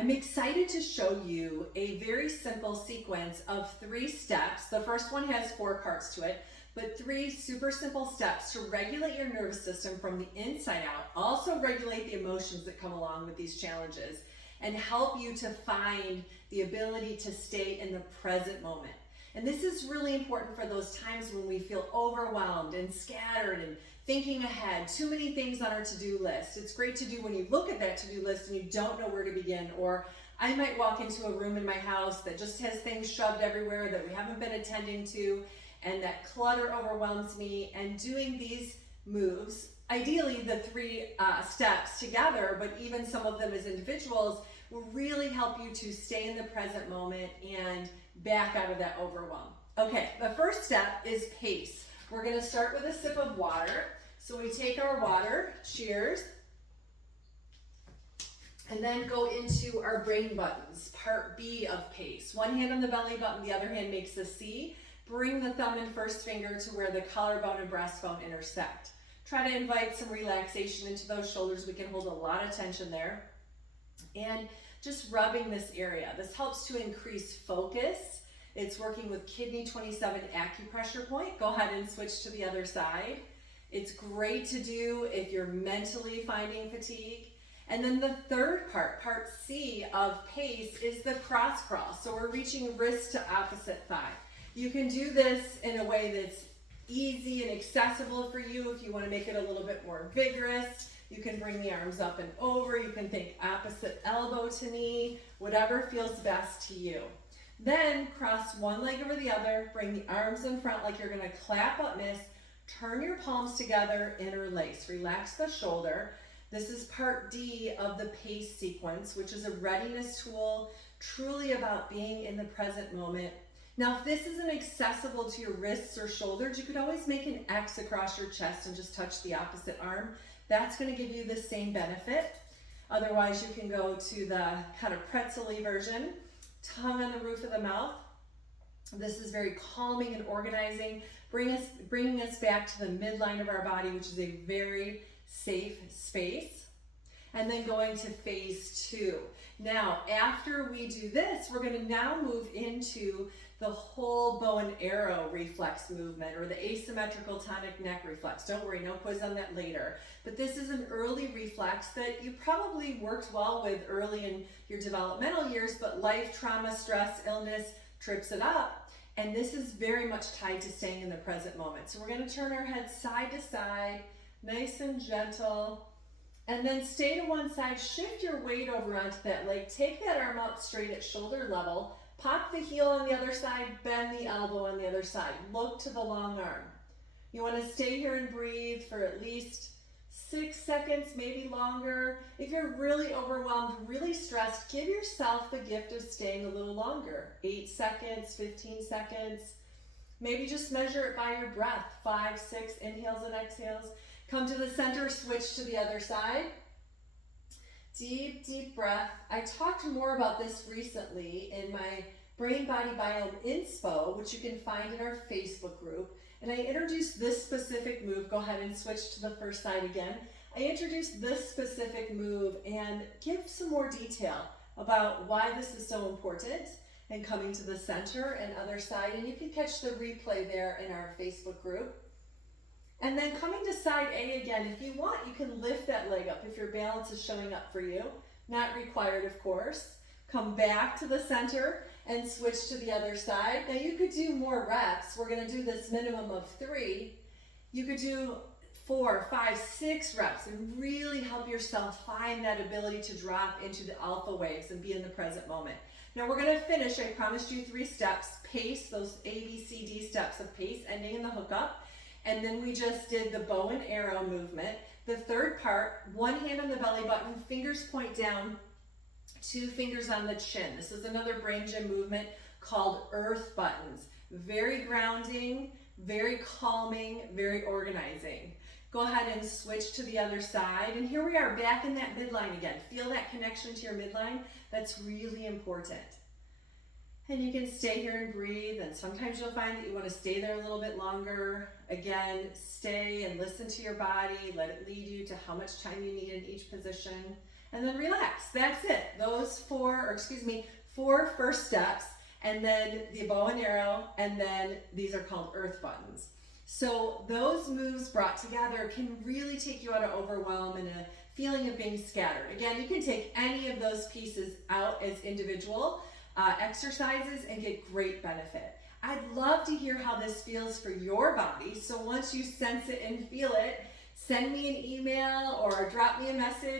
I'm excited to show you a very simple sequence of 3 steps. The first one has 4 parts to it, but 3 super simple steps to regulate your nervous system from the inside out, also regulate the emotions that come along with these challenges, and help you to find the ability to stay in the present moment. And this is really important for those times when we feel overwhelmed and scattered and thinking ahead, too many things on our to-do list. It's great to do when you look at that to-do list and you don't know where to begin. Or I might walk into a room in my house that just has things shoved everywhere that we haven't been attending to, and that clutter overwhelms me. And doing these moves, ideally the 3 steps together, but even some of them as individuals, will really help you to stay in the present moment and back out of that overwhelm. Okay, the first step is pace. We're going to start with a sip of water. So we take our water, cheers, and then go into our brain buttons, part B of pace. One hand on the belly button, the other hand makes a C. Bring the thumb and first finger to where the collarbone and breastbone intersect. Try to invite some relaxation into those shoulders. We can hold a lot of tension there. And just rubbing this area. This helps to increase focus. It's working with kidney 27 acupressure point. Go ahead and switch to the other side. It's great to do if you're mentally finding fatigue. And then the third part, part C of pace, is the cross crawl. So we're reaching wrist to opposite thigh. You can do this in a way that's easy and accessible for you. If you want to make it a little bit more vigorous, you can bring the arms up and over. You can think opposite elbow to knee, whatever feels best to you. Then cross one leg over the other, bring the arms in front like you're going to clap up miss. Turn your palms together, interlace. Relax the shoulder. This is part D of the pace sequence, which is a readiness tool, truly about being in the present moment. Now, if this isn't accessible to your wrists or shoulders, you could always make an X across your chest and just touch the opposite arm. That's going to give you the same benefit. Otherwise, you can go to the kind of pretzel-y version, tongue on the roof of the mouth. This is very calming and organizing, bringing us back to the midline of our body, which is a very safe space. And then going to phase 2. Now, after we do this, we're going to now move into the whole bow and arrow reflex movement, or the asymmetrical tonic neck reflex. Don't worry, no quiz on that later. But this is an early reflex that you probably worked well with early in your developmental years, but life, trauma, stress, illness trips it up. And this is very much tied to staying in the present moment. So we're going to turn our head side to side, nice and gentle. And then stay to one side, shift your weight over onto that leg, take that arm up straight at shoulder level, pop the heel on the other side, bend the elbow on the other side. Look to the long arm. You want to stay here and breathe for at least 6 seconds, maybe longer. If you're really overwhelmed, really stressed, give yourself the gift of staying a little longer. 8 seconds, 15 seconds. Maybe just measure it by your breath. 5, 6 inhales and exhales. Come to the center, switch to the other side. Deep, deep breath. I talked more about this recently in my Brain Body Biome Inspo, which you can find in our Facebook group. And I introduced this specific move. Go ahead and switch to the first side again. I introduced this specific move and give some more detail about why this is so important, and coming to the center and other side. And you can catch the replay there in our Facebook group. And then coming to side A again, if you want, you can lift that leg up if your balance is showing up for you. Not required, of course. Come back to the center and switch to the other side. Now you could do more reps. We're going to do this minimum of 3. You could do 4, 5, 6 reps and really help yourself find that ability to drop into the alpha waves and be in the present moment. Now we're going to finish, I promised you 3 steps, pace, those A, B, C, D steps of pace, ending in the hookup. And then we just did the bow and arrow movement. The third part, one hand on the belly button, fingers point down, 2 fingers on the chin. This is another brain gym movement called earth buttons. Very grounding, very calming, very organizing. Go ahead and switch to the other side. And here we are back in that midline again. Feel that connection to your midline. That's really important. And you can stay here and breathe, and sometimes you'll find that you want to stay there a little bit longer. Again, stay and listen to your body. Let it lead you to how much time you need in each position. and then relax. That's it. Those four first steps, and then the bow and arrow, and then these are called earth buttons. So those moves brought together can really take you out of overwhelm and a feeling of being scattered. Again, you can take any of those pieces out as individual exercises and get great benefit. I'd love to hear how this feels for your body. So once you sense it and feel it, send me an email or drop me a message.